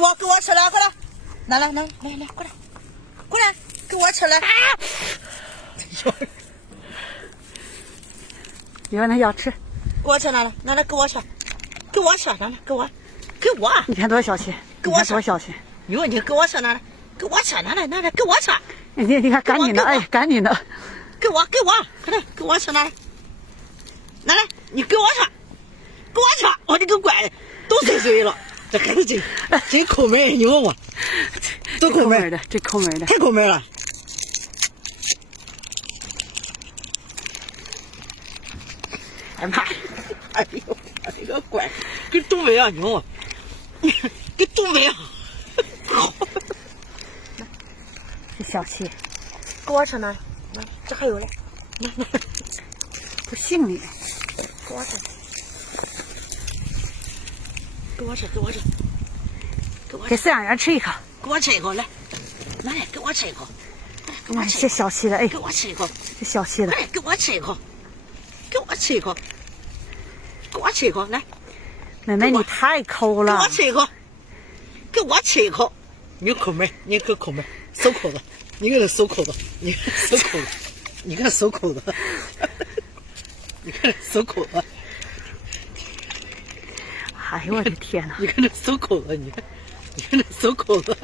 给我吃来，快来，来，过来，给我吃来。你问他要吃，给我吃来，给我吃，来，给我。你看多小气，给我吃多小气。哟，你给我吃来，给我吃来，给我吃。你看赶紧的，哎，赶紧的。给我，快点，给我吃来，来，你给我吃，我的个乖的，都3岁了，这孩子真抠门，你问我，多抠门的，这抠门的，太抠门了。哎妈！哎呦，我的个乖，跟东北啊，你问我，跟东北啊。这小气，给我吃呢，这还有嘞，不信你。给我吃，给饲养员吃一口，给我吃一口来，给我吃一口，给我吃一口，这小气的，哎，给我吃一口，这小气的，给我吃一口，来，妹妹你太抠了，给我吃一口，你抠门，你可抠门，收口子，你给他收口子，你看收口子，你看收口子，哎呦我的天哪！你看这收口子，你看这收口子。